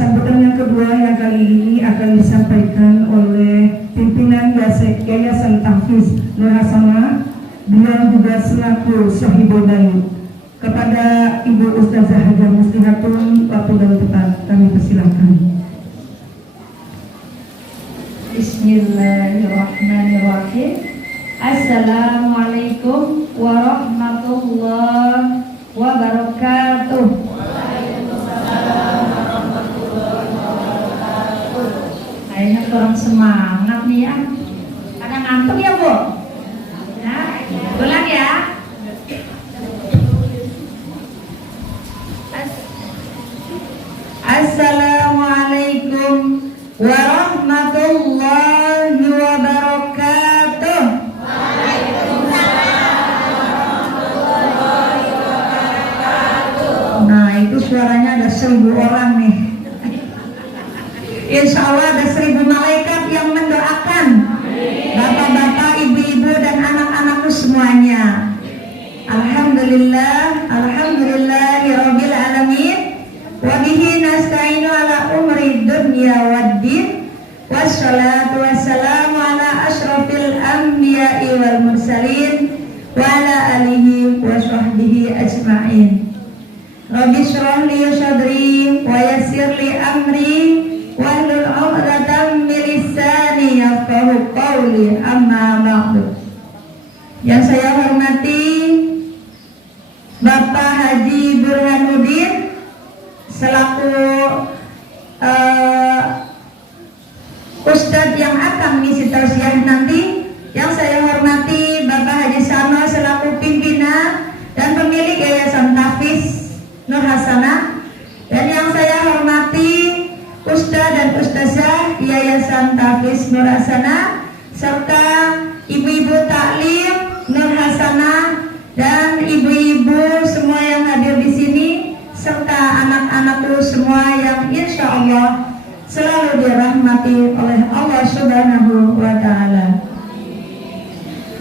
Sambutan yang kedua yang kali ini akan disampaikan oleh pimpinan Yayasan Tahfiz Nur Hasanah. Beliau juga selaku Sohibul Bayu. Kepada Ibu Ustazah Hajar Muslihatun, waktu dan tempat kami persilakan. Bismillahirrahmanirrahim. Assalamualaikum warahmatullahi wabarakatuh. Kayaknya kurang semangat nih ya. Ada ngantuk ya Bu? Nah, ulang ya. Assalamualaikum warahmatullahi wabarakatuh. Nah, itu suaranya ada 1000 orang nih. Insya Allah ada 1000 malaikat yang mendoakan bapak-bapak, ibu-ibu, dan anak-anakku semuanya. Alhamdulillah, alhamdulillahirabbil alamin. Wa bihi nasta'inu ala umri dunya waddin. Wassalatu wassalamu ala asyrafil anbiya'i wal mursalin wa ala alihi wa sahbihi ajma'in. Rabbi shrah li sadri wa yassir li amri wahlul 'uqdatam min lisani yafqahu qawli, amma ba'du. Yang saya hormati Bapak Haji Burhanuddin selaku Ustadz yang akan mengisi tausiah nanti. Yang saya hormati Bapak Haji Sano selaku pimpinan dan pemilik Yayasan Tahfiz Nur Hasanah. Dan yang saya hormati Ustadz dan Ustazah Yayasan Tahfiz Nur Hasanah serta ibu-ibu taklim Nur Hasanah dan ibu-ibu semua yang hadir di sini serta anak-anakku semua yang insya Allah selalu dirahmati oleh Allah Subhanahu wa Ta'ala.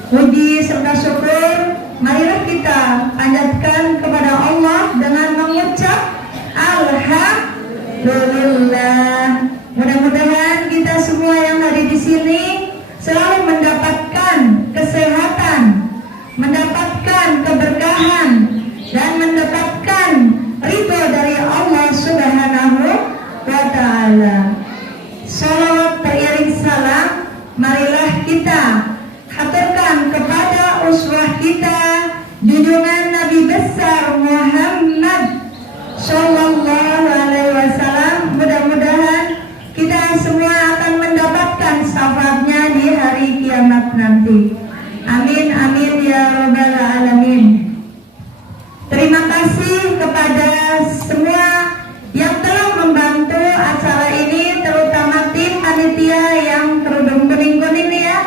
Puji serta syukur marilah kita panjatkan kepada Allah dengan mengucap Alhamdulillah. Mudah-mudahan kita semua yang hadir di sini selalu mendapatkan kesehatan, mendapatkan keberkahan, dan mendapatkan ridho dari Allah Subhanahu wa Ta'ala. Salawat teriring salam, marilah kita haturkan kepada uswah kita, junjungan Nabi besar Muhammad Sallallahu Alaihi Wasallam. Mudah-mudahan kita semua akan mendapatkan syafaatnya di hari kiamat nanti. Amin amin ya rabbal alamin. Terima kasih kepada semua yang telah membantu acara ini, terutama tim panitia yang kerudung kuning-kuning ini ya,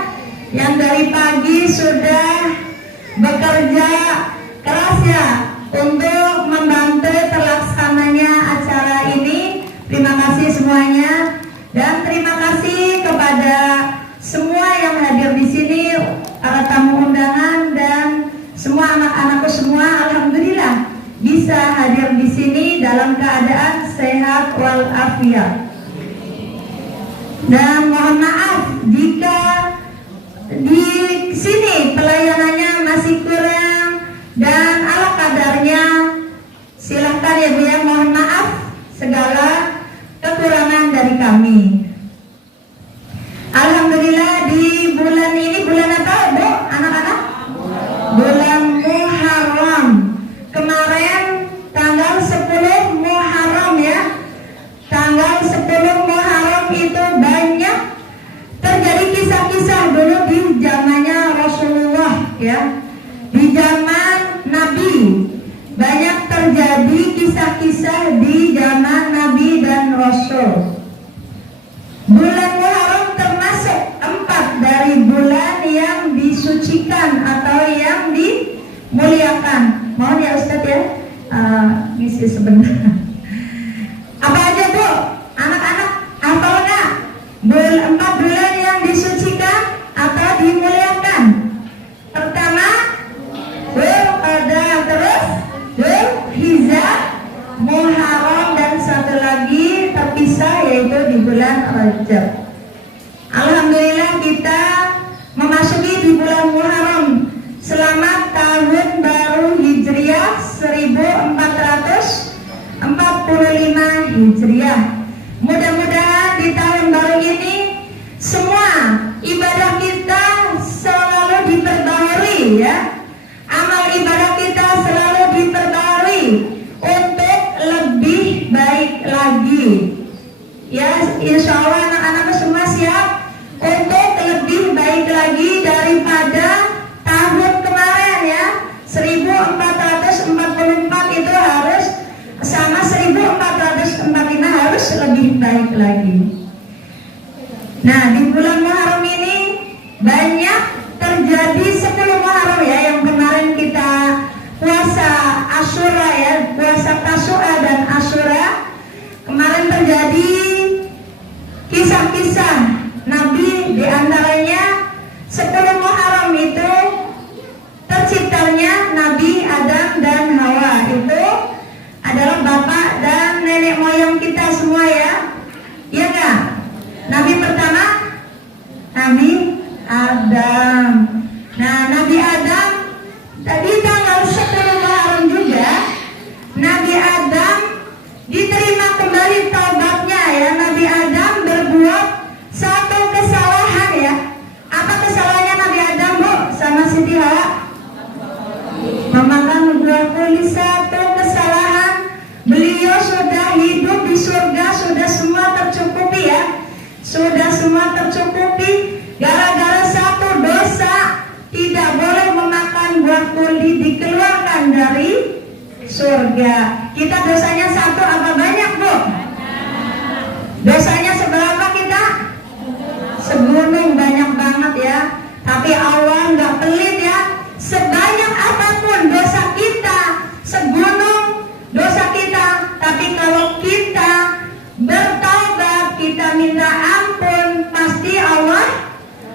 yang dari pagi sudah bekerja keras ya untuk membantu terlaksananya acara ini. Terima kasih semuanya, dan terima kasih kepada semua yang hadir di sini, para tamu undangan dan semua anak-anakku semua. Alhamdulillah bisa hadir di sini dalam keadaan sehat walafiat. Dan mohon maaf jika di sini pelayanannya masih kurang dan ala kadarnya. Silahkan ya Bu ya, mohon maaf segala kekurangan dari kami. Alhamdulillah di bulan ini, bulan apa Bu anak-anak? Bulan Muharram. Kemarin tanggal 10 Muharram ya. Tanggal 10 Muharram itu banyak terjadi kisah-kisah dulu di zamannya Rasulullah ya. Di zaman Nabi banyak terjadi kisah-kisah di zaman Nabi dan Rasul. Bulan Muharram termasuk 4 dari bulan yang disucikan atau yang dimuliakan. Mohon ya Ustadz ya, ngisi sebentar. Apa aja Bu? Anak-anak hafal nggak? 4 bulan yang disucikan atau dimuliakan. Pertama Dzulqa'dah, terus Dzulhijjah, Muharram, dan satu lagi terpisah, yaitu di bulan Rajab. Alhamdulillah kita memasuki di bulan Muharram. Selamat tahun baru Hijriah 1445 Hijriah. Mudah-mudahan di tahun baru ini semua ibadah kita selalu diperbaharui, ya. Amal ibadah kita selalu diperbaharui untuk lebih baik lagi. Ya, insya Allah anak-anak semua siap untuk lebih baik lagi daripada tahun kemarin, ya. 1444 itu harus sama 1445 harus lebih baik lagi. Nah, di bulan Muharram ini banyak terjadi 10 Muharram, ya, yang kemarin kita puasa Asyura, ya, puasa Tasyu'a dan Asyura. Kemarin terjadi kisah-kisah Nabi, diantaranya 10 Muharram itu terciptanya Nabi Adam dan Hawa. Itu adalah bapak dan nenek moyang kita semua, ya. Iya nggak? Nabi pertama Nabi Adam. Nah, Nabi Adam tadi tanggal 10 Muharram juga Nabi Adam diterima kembali taubatnya, ya. Nabi Adam berbuat satu kesalahan, ya. Apa kesalahannya Nabi Adam, Bu? Sama Siti Hawa? Memakan buah kulit. Satu kesalahan. Beliau sudah hidup di surga, sudah semua tercukupi, ya. Sudah semua tercukupi. Gara-gara satu dosa, tidak boleh memakan buah kulit, dikeluarkan dari surga. Kita dosanya satu apa banyak, Bu? Dosanya seberapa kita? Segunung, banyak banget, ya. Tapi Allah nggak pelit, ya. Sebanyak apapun dosa kita, segunung dosa kita, tapi kalau kita bertaubat, kita minta ampun, pasti Allah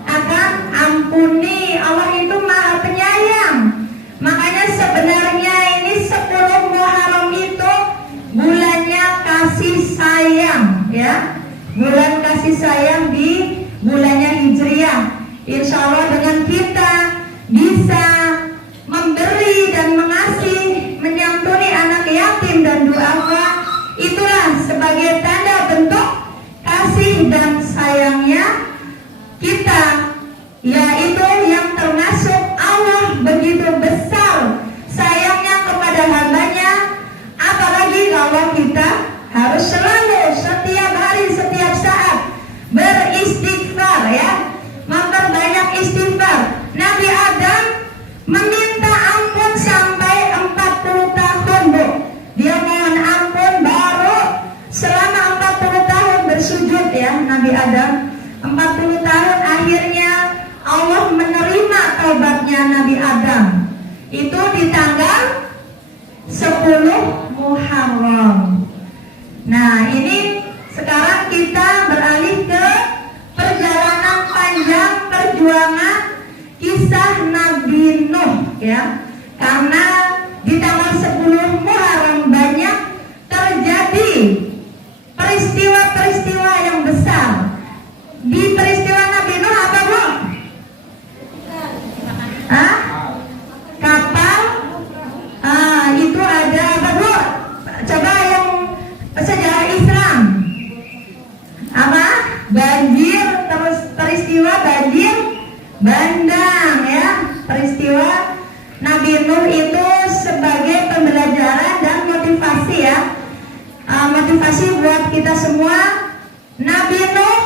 akan ampuni. Allah itu Maha Penyayang. Makanya sebenarnya ini 10 Muharram itu bulannya kasih sayang, ya. Bulan kasih sayang di bulannya Hijriah. Insya Allah dengan kita bisa memberi dan mengasihi, menyantuni anak yatim dan duafa, itulah sebagai tanda bentuk kasih dan sayangnya kita, yaitu yang termasuk Allah begitu besar sayangnya kepada hambanya. Apalagi kalau kita harus selalu, setiap hari, setiap saat beristighfar, ya. Memperbanyak istighfar. Nabi Adam meminta ampun sampai 40 tahun, Bu. Dia mohon ampun baru selama 40 tahun bersujud, ya, Nabi Adam. 40 tahun akhirnya Allah menerima taubatnya Nabi Adam. Itu di tanggal 10 Muharram. Nah, ini sekarang kita beralih ke perjalanan panjang perjuangan kisah Nabi Nuh, ya. Karena di tanggal 10 Muharram banyak terjadi peristiwa-peristiwa yang besar. Di peristiwa Nabi Nuh apa, Bu? Hah? Kapal? Itu ada apa, Bu? Coba yang sejarah Islam. Apa? Banjir, terus peristiwa banjir bandang, ya. Peristiwa Nabi Nuh itu sebagai pembelajaran dan motivasi, ya. Motivasi buat kita semua. Nabi Nuh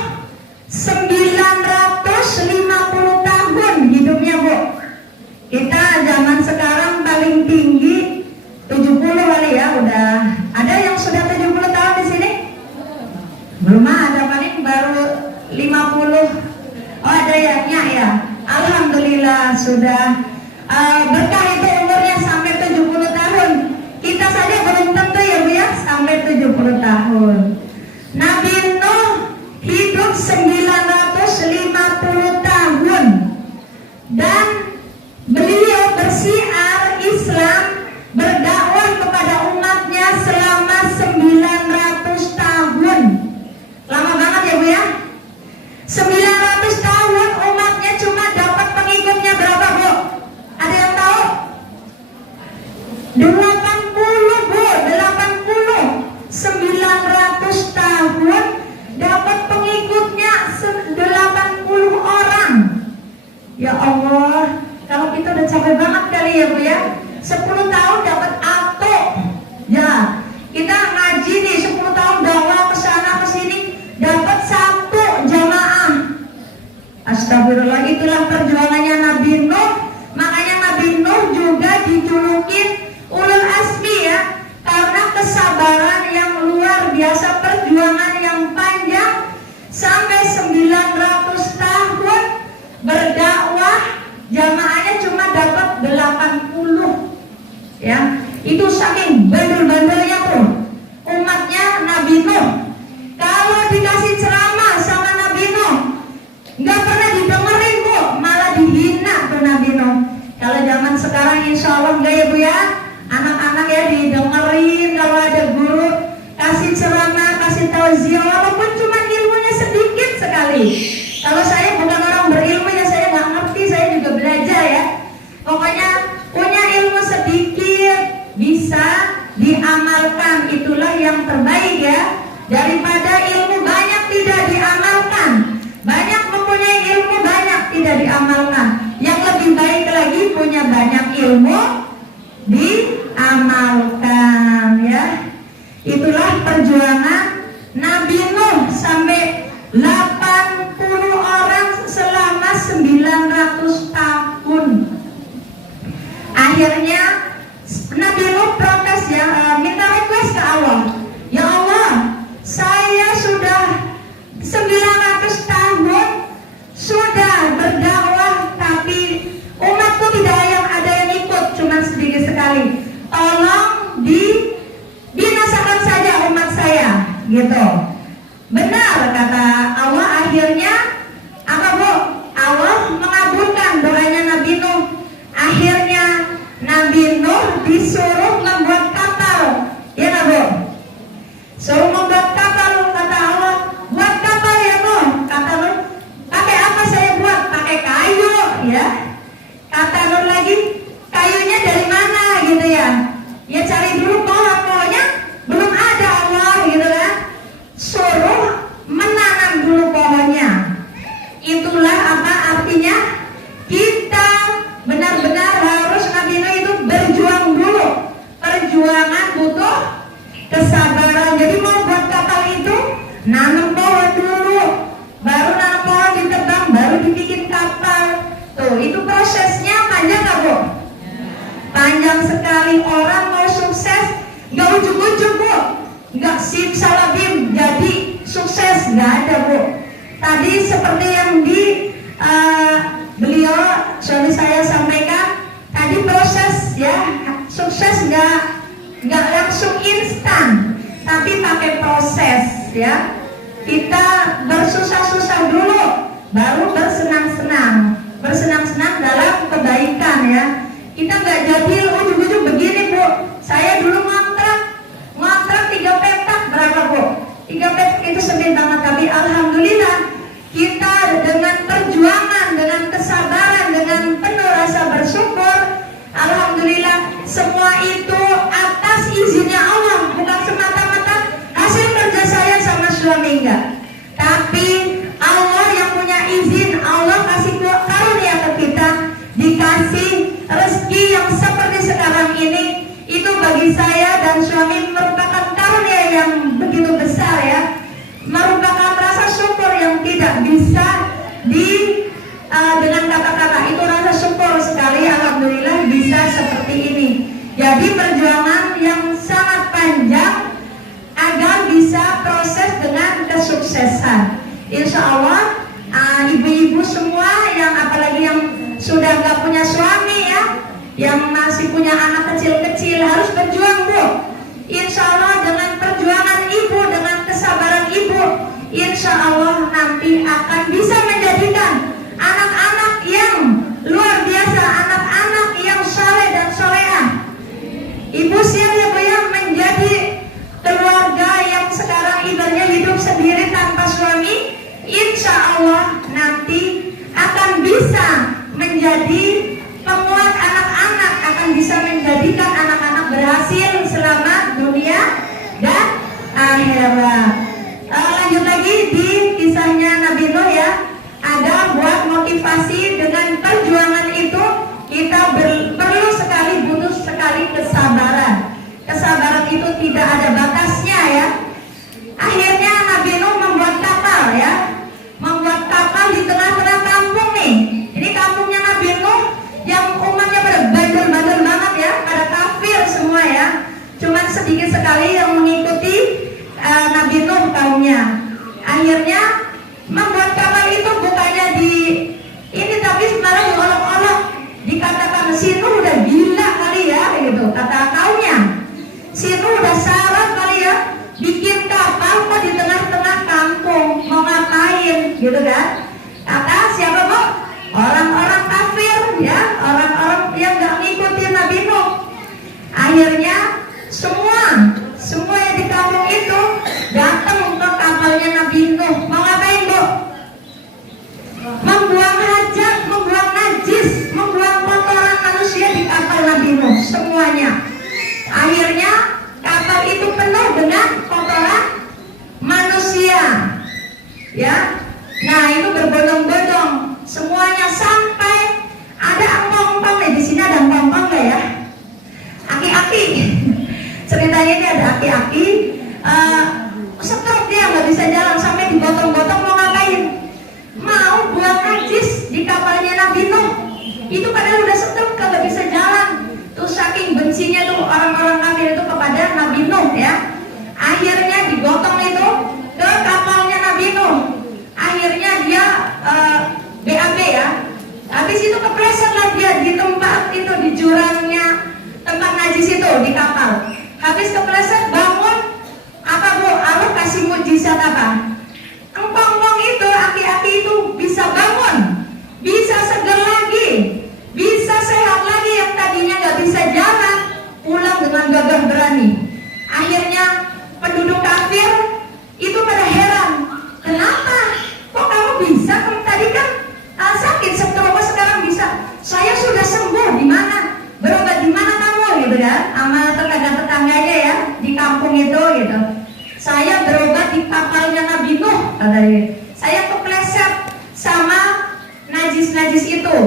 950 tahun hidupnya, Bu. Kita zaman sekarang paling tinggi 70 kali, ya. Udah ada yang sudah 70 tahun di sini? Belum ada, paling baru 50. Oh, ada ya. Alhamdulillah sudah berkah itu umurnya sampai 70 tahun. Kita saja belum tentu, ya, Bu, ya, sampai 70 tahun. Nabi Nuh hidup 950 tahun dan beliau bersiar Islam, berdakwah kepada umatnya selama 900 tahun. Allah, kalau kita udah capek banget kali ya Bu ya, 10 tahun dapat auto. Ya, kita ngaji nih 10 tahun dakwah ke sana ke sini dapat 1 jamaah. Astagfirullah, itulah perjuangannya Nabi Nuh. Makanya Nabi Nuh juga dijulukin ulul azmi ya, karena kesabaran yang luar biasa, perjuangan yang panjang sampai 900 tahun berdakwah, jamaahnya cuma dapat 80 ya. Itu saking bandel-bandelnya tuh umatnya Nabi Nuh. Kalau dikasih ceramah sama Nabi Nuh nggak pernah didengerin Bu, malah dihina tuh Nabi Nuh. Kalau zaman sekarang insya Allah enggak ya Bu ya, anak-anak ya didengerin. Kalau ada guru kasih ceramah, kasih tausiah, walaupun cuma ilmunya sedikit sekali. Kalau saya bukan orang berilmu ya, saya nggak ngerti, saya juga belajar ya. Pokoknya punya ilmu sedikit bisa diamalkan, itulah yang terbaik ya, daripada ilmu banyak tidak diamalkan. Banyak mempunyai ilmu, banyak tidak diamalkan. Yang lebih baik lagi punya banyak ilmu diamalkan ya. Itulah perjuangan Nabi Nuh sampai 80 orang selama 900 tahun. Akhirnya Nabi Nuh protes ya, minta request ke Allah. Ya Allah, saya sudah 900 tahun sudah berdakwah, tapi umatku tidak ada yang ikut, cuma sedikit sekali. Tolong dibinasakan saja umat saya, gitu. Benar kata Allah. Akhirnya apa Bu? Allah mengabulkan doanya Nabi Nuh. Akhirnya Nabi Nuh disuruh membuat kapal, ya nggak Bu? Suruh membuat kapal, kata Allah, buat kapal ya Nuh. Kata Nuh, pakai apa saya buat? Pakai kayu ya. Kata Nuh lagi, kayunya dari mana gitu ya? Ya cari dulu pohon-pohonnya, belum ada Allah gitu kan. Suruh menanam dulu pohonnya. Itulah apa artinya? Kita benar-benar harus Nabi Nuh itu berjuang dulu. Perjuangan butuh kesabaran. Jadi mau buat kapal itu nanam pohon dulu, baru nanam pohon ditebang, baru dibikin kapal. Tuh itu prosesnya panjang nggak Bu? Panjang sekali. Orang mau sukses nggak ujuk-ujuk Bu, nggak simsalabim jadi sukses, nggak ada Bu. Tadi seperti yang beliau suami saya sampaikan tadi, proses ya, sukses nggak langsung instan, tapi pakai proses ya. Kita bersusah-susah dulu, baru bersenang-senang dalam kebaikan ya. Kita nggak jadi ujuk-ujuk begini Bu. Saya dulu ngontrak 3 petak berapa Bu? 3 petak itu sedih banget, tapi alhamdulillah kita dengan perjuangan, dengan kesabaran, dengan penuh rasa bersyukur, alhamdulillah semua itu atas izinnya Allah, bukan semata-mata hasil kerja saya sama suami, enggak. Tapi Allah yang punya izin, Allah kasih karunia ke kita, dikasih rezeki yang seperti sekarang ini. Itu bagi saya dan suami merupakan karunia yang begitu besar ya, merupakan rasa syukur yang tidak bisa dengan kata-kata. Itu rasa syukur sekali, alhamdulillah bisa seperti ini. Jadi perjuangan yang sangat panjang agar bisa proses dengan kesuksesan. Insya Allah ibu-ibu semua yang apalagi yang sudah gak punya suami ya, yang masih punya anak kecil-kecil harus berjuang Bu. Insya Allah dengan perjuangan ibu, dengan kesabaran ibu, insya Allah nanti akan bisa menjadikan anak-anak yang luar biasa, anak-anak yang soleh dan solehah. Ibu siap ya Bu ya, menjadi keluarga yang sekarang ibaratnya hidup sendiri tanpa suami. Insya Allah nanti akan bisa menjadi penguat anak-anak, akan bisa menjadikan anak-anak berhasil selama dunia dan akhirat. Lanjut lagi di kisahnya Nabi Nuh ya, ada buat motivasi termotivasi dengan perjuangan itu, kita perlu sekali, butuh sekali kesabaran. Kesabaran itu tidak ada batasnya ya. Akhirnya Nabi Nuh membuat kapal ya, membuat kapal di tengah-tengah kampung nih. Ini kampungnya Nabi Nuh yang umatnya pada bandel-bandel banget ya, pada kafir semua ya. Cuman sedikit sekali yang mengikuti Nabi Nuh kaumnya. Akhirnya membuat kapal itu bukannya di ini, tapi malah diolok-olok, dikatakan si Nuh udah gila kali ya gitu kata kaumnya. Si Nuh udah salah kali ya, bikin kapal kok di tengah-tengah kampung, mau ngapain gitu kan. Kata siapa bu? Orang-orang kafir ya, orang-orang yang gak ngikutin Nabi Nuh. Akhirnya semua yang di kampung itu datang ke kapalnya Nabi Nuh. Mau ngapain bu? Membuang hajat, membuang najis, membuang kotoran manusia di kapal Nabi Nuh semuanya. Akhirnya kapal itu penuh dengan kotoran manusia ya. Nah itu berbondong-bondong semuanya, sampai ada empong-empong nih. Di sini ada empong-empong nggak ya? Aki-aki. Ceritanya ini ada aki-aki, stroke, dia nggak bisa jalan, sampai digotong-gotong. Mau ngapain? Mau buang najis di kapalnya Nabi Nuh. Itu padahal udah stroke, nggak bisa jalan. Terus saking bencinya tuh orang-orang kafir itu kepada Nabi Nuh ya. Akhirnya digotong itu ke kapalnya Nabi Nuh. Akhirnya dia BAB ya. Habis itu keplesetlah dia di tempat itu, di jurangnya tempat najis itu di kapal. Habis kepleset bangun, apa bu? Allah kasih mujizat apa? Empong-empong itu, aki-aki itu bisa bangun, bisa seger lagi, bisa sehat lagi. Yang tadinya nggak bisa jalan, pulang dengan gagah berani. Akhirnya penduduk kafir itu pada heran, kenapa? Kok kamu bisa? Kamu tadi kan sakit stroke, sekarang bisa. Saya sudah sembuh, di mana? Berobat di mana kamu? Gitu kan? Sama tetangga-tetangganya ya di kampung itu gitu. Saya berobat di kapalnya Nabi Nuh katanya. Saya kepleset sama najis-najis itu.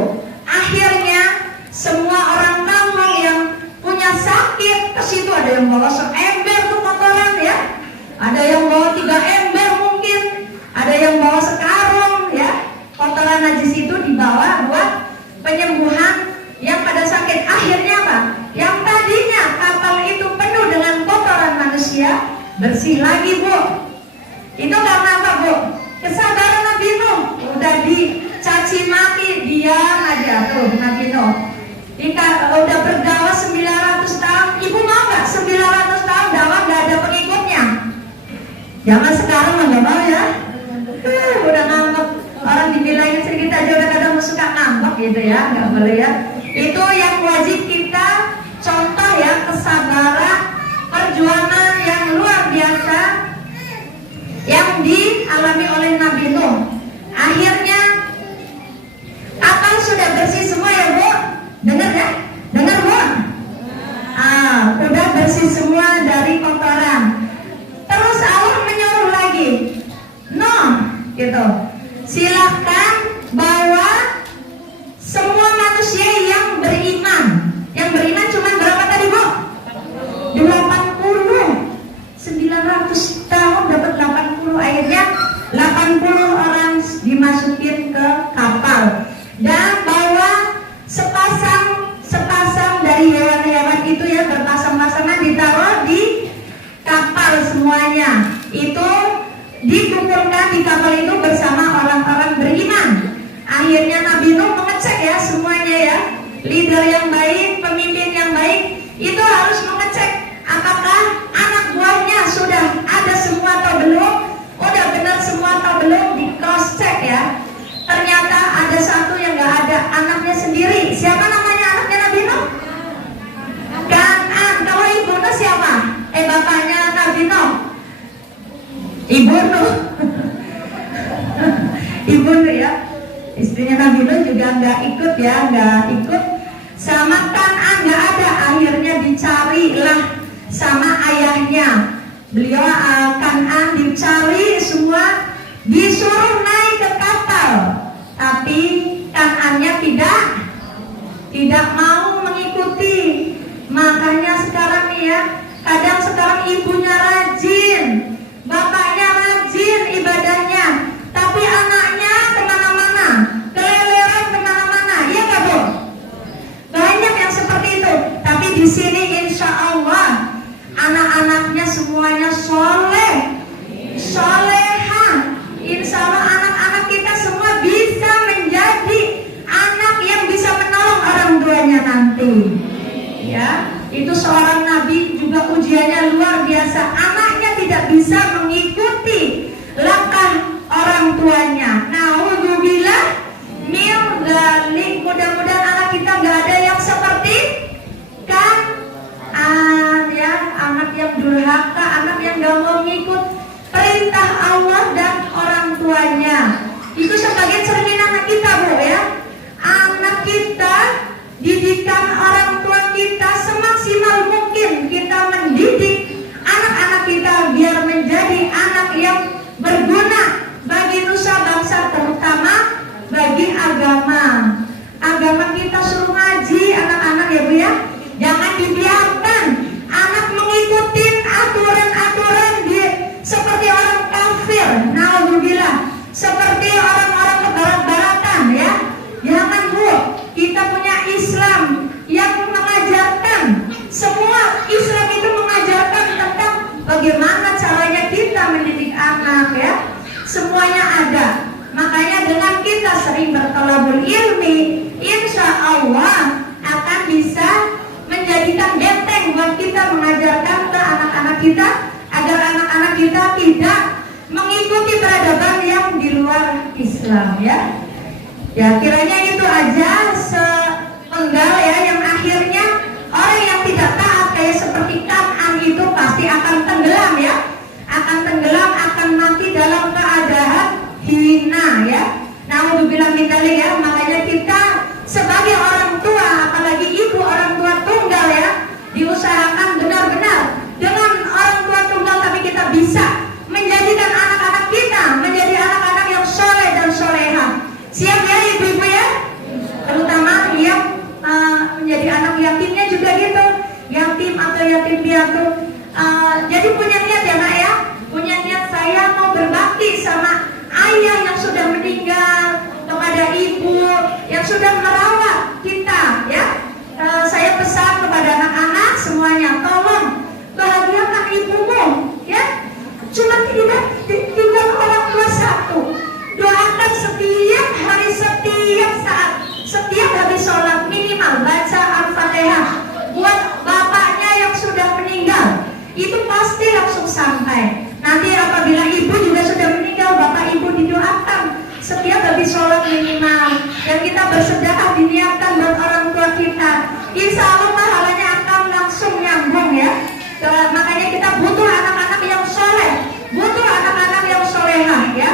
Akhirnya semua orang kampung yang punya sakit ke situ, ada yang bawa seember tuh kotoran ya, ada yang bawa 3 ember mungkin, ada yang bawa sekarung ya. Kotoran najis itu dibawa buat penyembuhan yang pada sakit. Akhirnya apa? Yang tadinya kapal itu penuh dengan kotoran manusia, bersih lagi bu. Itu karena apa bu? Kesabaran Nabi Nuh. Udah dicaci maki, diam aja tuh Nabi Nuh. Udah berdakwah 900 tahun. Ibu mau gak 900 tahun dakwah gak ada pengikutnya? Jangan sekarang nggak mau ya. Udah ngambek. Orang dibilangin sedikit aja udah kadang suka ngambek gitu ya. Nggak boleh ya. Itu yang wajib kita contoh ya, kesabaran, perjuangan yang luar biasa yang dialami oleh Nabi Nuh. Akhirnya kapal sudah bersih semua ya bu. Dengar ya? Dengar bu? Udah bersih semua dari kotoran. Terus Allah menyuruh lagi, Nuh gitu, silahkan bawa semua manusia yang beriman. Yang beriman cuma berapa tadi bu? 80. 900 tahun dapat 80. Akhirnya 80 orang dimasukin ke kapal. Dan bawa sepasang dari hewan-hewan itu ya, berpasang-pasangan, ditaruh di kapal semuanya. Itu dikumpulkan di kapal itu bersama orang-orang beriman. Akhirnya Nabi Nuh mengecek ya semuanya ya. Leader yang baik, pemimpin yang baik itu harus mengecek apakah anak buahnya sudah ada semua atau belum, udah benar semua atau belum, di cross check ya. Ternyata ada satu yang nggak ada, anaknya sendiri. Siapa namanya anaknya Nabi Nuh? Kan'an. Kalau ibu Nuh siapa? Bapaknya Nabi Nuh. Ibu Nuh. Ibu Nuh ya. Istrinya Nabi Nuh juga nggak ikut ya, nggak ikut. Sama Kan'an nggak ada. Akhirnya dicarilah sama ayahnya. Beliau Kan'an dicari semua, disuruh naik ke kapal, tapi tidak mau mengikuti. Makanya sekarang nih ya, kadang sekarang ibunya rajin, bapaknya rajin ibadahnya, tapi anaknya kemana-mana, keleleran kemana-mana, iya nggak Bu? Banyak yang seperti itu. Tapi di sini insya Allah anak-anaknya semuanya soleh, soleha. Insya Allah anak-anak kita semua bisa menjadi anak yang bisa menolong orang tuanya nanti. Ya, itu seorang nabi juga ujiannya luar biasa. Anaknya tidak bisa mengikuti langkah orang tuanya. Naudzubillah min dzalik. Mudah-mudahan anak kita nggak ada yang seperti ya, anak yang durhaka, anak yang nggak mau ngikut perintah Allah dan orang tuanya. Itu sebagai cerminan anak kita Bu ya. Anak kita, didikan orang tua kita semaksimal mungkin kita mendidik anak-anak kita biar menjadi anak yang berguna bagi nusa bangsa, terutama bagi agama. Agama kita suruh ngaji anak-anak ya Bu ya. Jangan dibiarkan anak mengikuti aturan-aturan seperti orang kafir, naudzubillah, seperti orang-orang kebarat-baratan ya. Jangan Bu, kita punya Islam yang mengajarkan, semua Islam itu mengajarkan tentang bagaimana caranya kita mendidik anak ya. Semuanya ada. Makanya dengan kita sering bertolabul ilmi, insya Allah akan bisa menjadikan benteng buat kita mengajarkan ke anak-anak kita, agar anak-anak kita tidak mengikuti peradaban yang di luar Islam ya. Ya kiranya itu aja sepenggal ya, yang akhirnya orang yang tidak taat kayak seperti Kan'an itu pasti akan tenggelam ya, akan tenggelam, akan mati dalam keadaan hina ya. Naudzubillah min dzalik ya. Makanya kita sebagai orang tua, apalagi ibu orang tua tunggal ya, diusahakan benar-benar dengan orang tua tunggal, tapi kita bisa menjadikan anak-anak kita menjadi anak-anak yang soleh dan soleha. Siap ya ibu-ibu ya, terutama yang menjadi anak yatimnya juga gitu, yatim atau yatim piatu. Jadi punya niat ya Nak ya, punya niat saya mau berbakti sama ayah yang sudah meninggal, kepada ibu yang sudah merawat kita ya. Saya pesan kepada anak-anak semuanya, tolong bahagiakan ibumu ya. Cuma tinggal orang tua satu, doakan setiap hari, setiap saat, setiap habis sholat minimal baca Al-Fatihah buat bapaknya yang sudah meninggal. Itu pasti langsung sampai. Nanti apabila ibu juga sudah meninggal, bapak ibu didoakan setiap habis sholat minimal, dan kita bersedekah diniatkan buat orang tua kita. Insya Allah pahalanya akan langsung nyambung ya. Makanya kita butuh anak-anak yang soleh, butuh anak-anak yang solehah ya.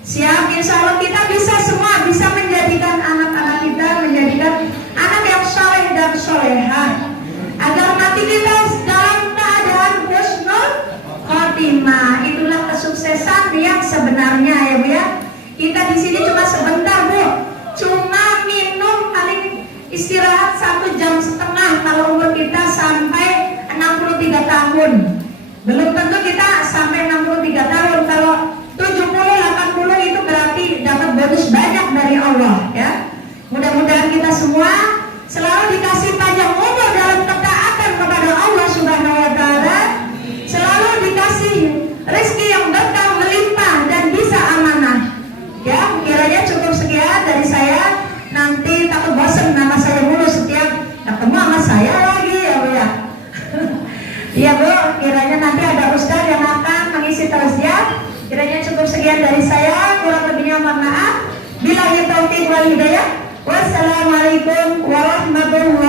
Siap, insya Allah kita bisa semua bisa menjadikan anak-anak kita menjadikan anak yang soleh dan solehah, agar nanti kita dalam keadaan husnul khotimah. Itulah kesuksesan yang sebenarnya ya Bu ya. Kita di sini cuma sebentar Bu, cuma minum paling istirahat 1,5 jam kalau umur kita sampai 63 tahun. Belum tentu kita sampai 63 tahun. Kalau 70, 80 itu berarti dapat bonus banyak dari Allah ya. Mudah-mudahan kita semua selalu dikasih panjang umur dalam ketaatan kepada Allah Subhanahu wa taala, selalu dikasih rezeki yang berkah melimpah dan bisa amanah. Ya, kiranya cukup sekian dari saya. Nanti takut bosan nama saya mulu setiap ketemu sama saya lagi ya Bu ya. Iya Bu, kiranya nanti ada ustaz yang akan mengisi terus ya. Kiranya cukup sekian dari saya, kurang lebihnya mohon maaf. Billahi taufiq wal hidayah. Wassalamualaikum warahmatullahi